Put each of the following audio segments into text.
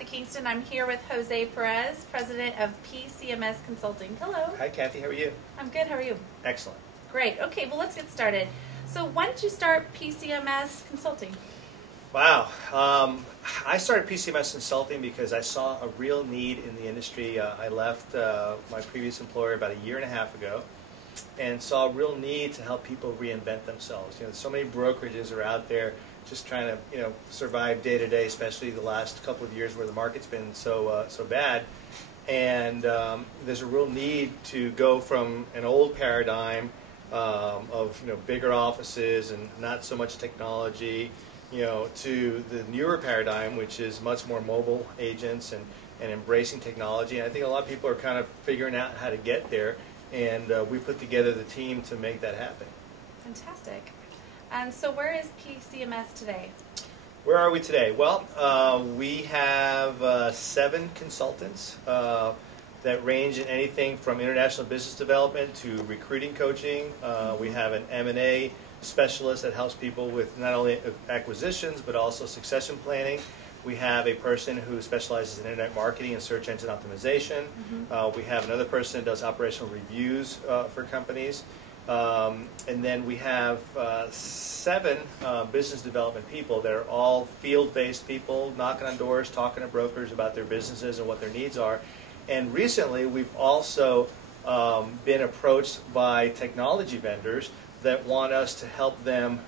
Kathy Kingston. I'm here with Jose Perez, President of PCMS Consulting. Hello. Hi, Kathy. How are you? I'm good. How are you? Excellent. Great. Okay, well, let's get started. So when did you start PCMS Consulting? Wow. I started PCMS Consulting because I saw a real need in the industry. I left my previous employer about a year and a half ago and saw a real need to help people reinvent themselves. You know, so many brokerages are out there just trying to, survive day to day, especially the last couple of years where the market's been so bad. And there's a real need to go from an old paradigm of bigger offices and not so much technology, to the newer paradigm, which is much more mobile agents and embracing technology. And I think a lot of people are kind of figuring out how to get there, and we put together the team to make that happen. Fantastic. And so where is PCMS today? Where are we today? Well, we have 7 consultants that range in anything from international business development to recruiting coaching. We have an M&A specialist that helps people with not only acquisitions but also succession planning. We have a person who specializes in internet marketing and search engine optimization. We have another person that does operational reviews for companies. And then we have 7 business development people that are all field-based people, knocking on doors, talking to brokers about their businesses and what their needs are. And recently, we've also been approached by technology vendors that want us to help them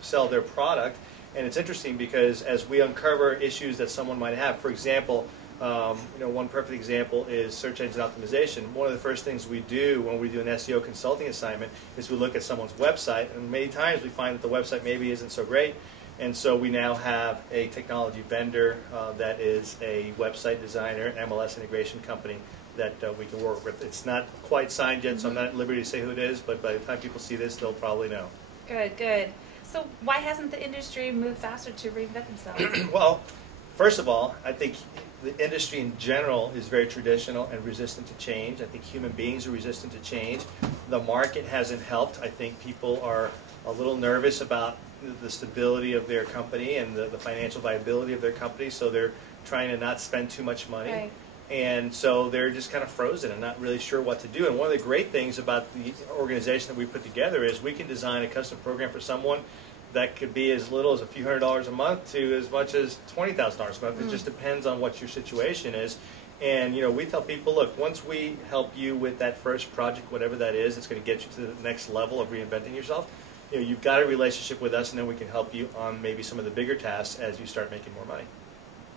sell their product. And it's interesting because as we uncover issues that someone might have, for example, one perfect example is search engine optimization. One of the first things we do when we do an SEO consulting assignment is we look at someone's website, and many times we find that the website maybe isn't so great. And so we now have a technology vendor that is a website designer, MLS integration company that we can work with. It's not quite signed yet, so I'm not at liberty to say who it is, but by the time people see this, they'll probably know. Good, good. So why hasn't the industry moved faster to reinvent themselves? Well, first of all, I think the industry in general is very traditional and resistant to change. I think human beings are resistant to change. The market hasn't helped. I think people are a little nervous about the stability of their company and the financial viability of their company, so they're trying to not spend too much money. Right. And so they're just kind of frozen and not really sure what to do. And one of the great things about the organization that we put together is we can design a custom program for someone that could be as little as a few $100s a month to as much as $20,000 a month. It just depends on what your situation is. And we tell people, look, once we help you with that first project, whatever that is, it's going to get you to the next level of reinventing yourself. You've got a relationship with us, and then we can help you on maybe some of the bigger tasks as you start making more money.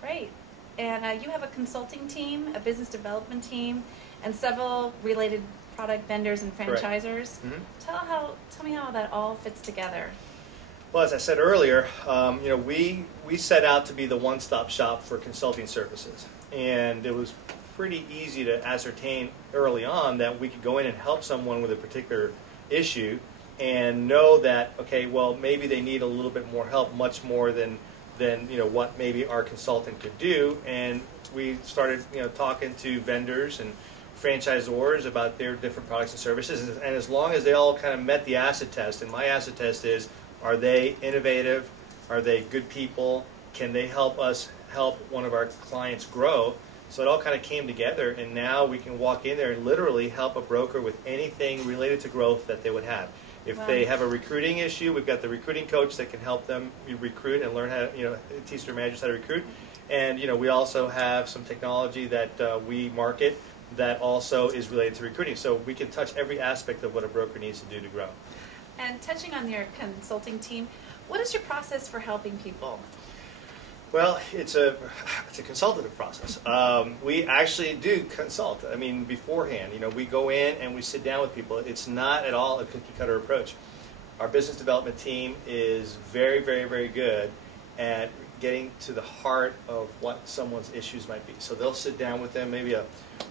Great. And you have a consulting team, a business development team, and several related product vendors and franchisors. Tell me how that all fits together. Well, as I said earlier, we set out to be the one-stop shop for consulting services, and it was pretty easy to ascertain early on that we could go in and help someone with a particular issue and know that, okay, well, maybe they need a little bit more help, much more than what maybe our consultant could do. And we started talking to vendors and franchisors about their different products and services, and as long as they all kind of met the acid test, and my acid test is, are they innovative? Are they good people? Can they help us help one of our clients grow? So it all kind of came together, and now we can walk in there and literally help a broker with anything related to growth that they would have. If they have a recruiting issue, we've got the recruiting coach that can help them recruit and learn how to, teach their managers how to recruit. And, we also have some technology that we market that also is related to recruiting. So we can touch every aspect of what a broker needs to do to grow. And touching on your consulting team, what is your process for helping people? Well, it's a consultative process. We actually do consult. I mean, beforehand, we go in and we sit down with people. It's not at all a cookie-cutter approach. Our business development team is very, very, very good at getting to the heart of what someone's issues might be. So they'll sit down with them. Maybe a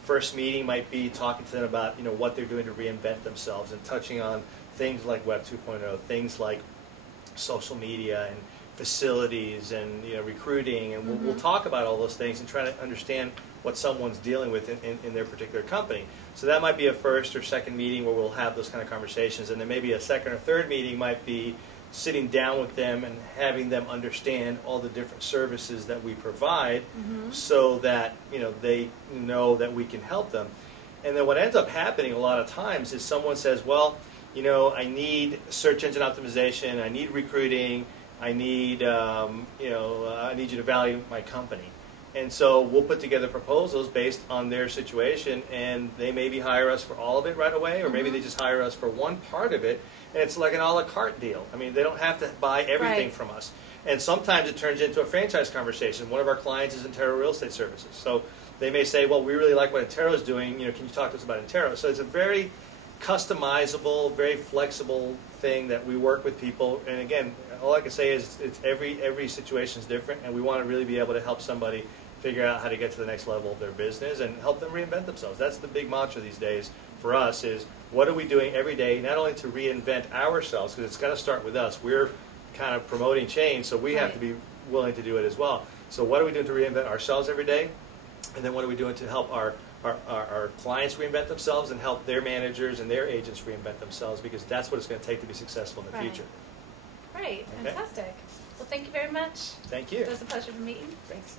first meeting might be talking to them about what they're doing to reinvent themselves and touching on things like Web 2.0, things like social media and facilities and recruiting, and we'll talk about all those things and try to understand what someone's dealing with in their particular company. So that might be a first or second meeting where we'll have those kind of conversations, and then maybe a second or third meeting might be sitting down with them and having them understand all the different services that we provide, so that they know that we can help them. And then what ends up happening a lot of times is someone says, well, I need search engine optimization, I need recruiting, I need I need you to value my company. And so we'll put together proposals based on their situation, and they maybe hire us for all of it right away, or maybe they just hire us for one part of it, and it's like an a la carte deal. I mean, they don't have to buy everything from us. And sometimes it turns into a franchise conversation. One of our clients is Intero Real Estate Services. So they may say, well, we really like what Intero is doing. Can you talk to us about Intero? So it's a very customizable, very flexible thing that we work with people. And again, all I can say is it's every situation is different, and we want to really be able to help somebody figure out how to get to the next level of their business and help them reinvent themselves. That's the big mantra these days for us, is what are we doing every day, not only to reinvent ourselves, because it's got to start with us. We're kind of promoting change, so we have to be willing to do it as well. So what are we doing to reinvent ourselves every day? And then what are we doing to help our clients reinvent themselves and help their managers and their agents reinvent themselves, because that's what it's going to take to be successful in the future. Great. Fantastic. Well, thank you very much. Thank you. It was a pleasure to meet you. Thanks.